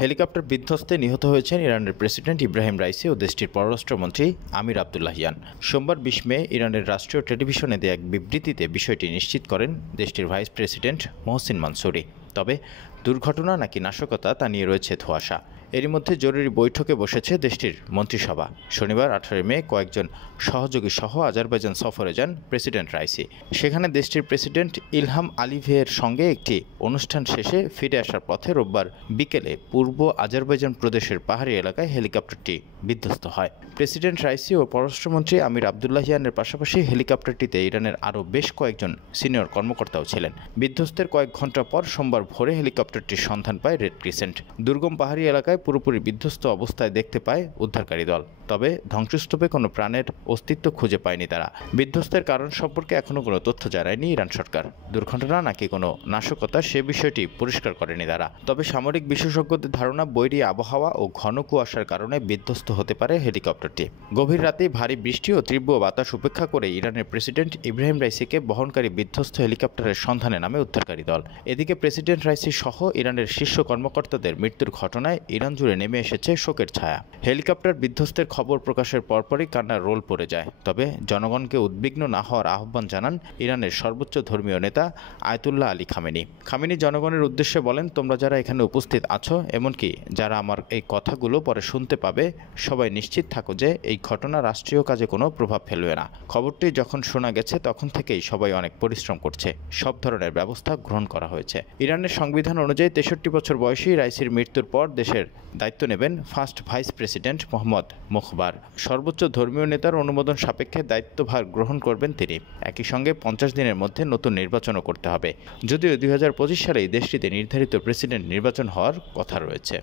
Helicopter বিধ্বস্তে নিহত হয়েছেন ইরানের প্রেসিডেন্ট ইব্রাহিম রাইসি ও দেশটির পররাষ্ট্রমন্ত্রী আমির আবদুল্লাহিয়ান। সোমবার ২০ মে ইরানের রাষ্ট্রীয় টেলিভিশনে দেয়া এক বিবৃতিতে বিষয়টি নিশ্চিত করেন দেশটির ভাইস প্রেসিডেন্ট মোহসিন মানসুরি। তবে দুর্ঘটনা নাকি নাশকতা তা নিয়ে রয়েছে ধোঁয়াশা। এরই মধ্যে জরুরি বৈঠকে বসেছে দেশটির মন্ত্রিসভা। শনিবার ১৮ মে কয়েকজন সহযোগী সহ আজারবাইজান সফরে যান প্রেসিডেন্ট রাইসি। সেখানে দেশটির প্রেসিডেন্ট ইলহাম আলিয়েভের সঙ্গে একটি অনুষ্ঠান শেষে ফিরে আসার পথে রোববার বিকেলে পূর্ব আজারবাইজান প্রদেশের পাহাড়ি এলাকায় হেলিকপ্টারটি বিধ্বস্ত হয়। প্রেসিডেন্ট রাইসি ও পররাষ্ট্রমন্ত্রী আমির আবদুল্লাহিয়ানের পাশাপাশি হেলিকপ্টারটিতে ইরানের আরও বেশ কয়েকজন সিনিয়র কর্মকর্তাও ছিলেন। বিধ্বস্তের কয়েক ঘণ্টা পর সোমবার ভোরে হেলিকপ্টারটির সন্ধান পায় রেড ক্রিসেন্ট। দুর্গম পাহাড়ি এলাকায় পুরোপুরি বিধ্বস্ত অবস্থায় দেখতে পায় উদ্ধারকারী দল। তবে ধ্বংসস্তূপে কোনো প্রাণের অস্তিত্ব খুঁজে পায়নি তারা। বিধ্বস্তের কারণ সম্পর্কে এখনও কোনো তথ্য জানায়নি ইরান সরকার। দুর্ঘটনা নাকি কোনো নাশকতা সে বিষয়টি পরিষ্কার করেনি তারা। তবে সামরিক বিশেষজ্ঞদের ধারণা, বৈরী আবহাওয়া ও ঘন কুয়াশার কারণে বিধ্বস্ত হতে পারে হেলিকপ্টারটি। গভীর রাতে ভারী বৃষ্টি ও তীব্র বাতাস উপেক্ষা করে ইরানের প্রেসিডেন্ট ইব্রাহিম রাইসিকে বহনকারী বিধ্বস্ত হেলিকপ্টারের সন্ধানে নামে উদ্ধারকারী দল। এদিকে প্রেসিডেন্ট রাইসি সহ ইরানের শীর্ষ কর্মকর্তাদের মৃত্যুর ঘটনায় ইরান জুড়ে নেমে এসেছে শোকের ছায়া। হেলিকপ্টার বিধ্বস্তের খবর প্রকাশের পরপরই কান্নার রোল পড়ে যায়। তবে জনগণকে উদ্বিগ্ন না হওয়ার আহ্বান জানান ইরানের সর্বোচ্চ ধর্মীয় নেতা আয়াতুল্লাহ আলী খামেনি। খামেনি জনগণের উদ্দেশ্যে বলেন, তোমরা যারা এখানে উপস্থিত আছো, এমনকি যারা আমার এই কথাগুলো পরে শুনতে পাবে, সবাই নিশ্চিত থাকো যে এই ঘটনা রাষ্ট্রীয় কাজে কোনো প্রভাব ফেলবে না। খবরটি যখন শোনা গেছে তখন থেকেই সবাই অনেক পরিশ্রম করছে। সব ধরনের ব্যবস্থা গ্রহণ করা হয়েছে। ইরানের সংবিধান অনুযায়ী ৬৩ বছর বয়সী রাইসির মৃত্যুর পর দেশের দায়িত্ব নেবেন ফার্স্ট ভাইস প্রেসিডেন্ট মোহাম্মদ মুখবার। সর্বোচ্চ ধর্মীয় নেতার অনুমোদন সাপেক্ষে দায়িত্বভার গ্রহণ করবেন তিনি। একই সঙ্গে ৫০ দিনের মধ্যে নতুন নির্বাচনও করতে হবে। যদিও ২০২৫ সালেই দেশটিতে নির্ধারিত প্রেসিডেন্ট নির্বাচন হওয়ার কথা রয়েছে।